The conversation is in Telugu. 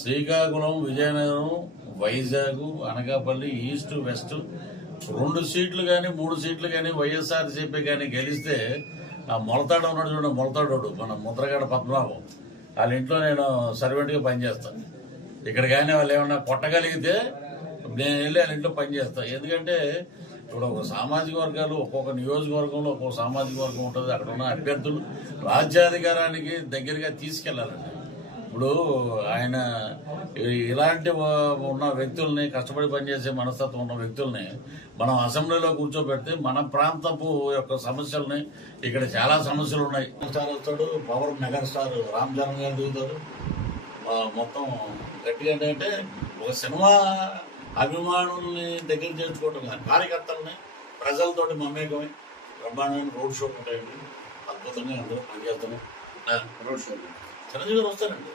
శ్రీకాకుళం, విజయనగరం, వైజాగ్, అనకాపల్లి, ఈస్ట్ వెస్ట్ 2 సీట్లు కానీ 3 సీట్లు కానీ వైఎస్ఆర్సీపీ కానీ గెలిస్తే ఆ మొలతాడు ఉన్నాడు చూడండి, మొలతాడు మన ముద్రగడ పద్మనాభం వాళ్ళ ఇంట్లో నేను సర్వెంట్గా పనిచేస్తాను. ఇక్కడ కానీ వాళ్ళు ఏమన్నా కొట్టగలిగితే నేను వెళ్ళి వాళ్ళ ఇంట్లో పనిచేస్తాను. ఎందుకంటే ఇప్పుడు ఒక సామాజిక వర్గాలు ఒక్కొక్క నియోజకవర్గంలో ఒక్కొక్క సామాజిక వర్గం ఉంటుంది. అక్కడ ఉన్న అభ్యర్థులు రాజ్యాధికారానికి దగ్గరగా తీసుకెళ్లాలండి. ఇప్పుడు ఆయన ఇలాంటి ఉన్న వ్యక్తుల్ని, కష్టపడి పనిచేసే మనస్తత్వం ఉన్న వ్యక్తుల్ని మనం అసెంబ్లీలో కూర్చోబెడితే మన ప్రాంతపు యొక్క సమస్యల్ని, ఇక్కడ చాలా సమస్యలు ఉన్నాయి. స్టార్ వస్తాడు, power mega star Ram Charan గారు దిగుతారు. మొత్తం గట్టిగా ఏంటంటే ఒక సినిమా అభిమానుల్ని దగ్గర చేర్చుకోవటం కాదు, కార్యకర్తల్ని ప్రజలతోటి మమేకమై బ్రహ్మాండమైన రోడ్ షోలు ఉంటాయండి. అద్భుతంగా అందరూ పనిచేస్తాను. రోడ్ షో చిరంజీవి గారు వస్తారండి.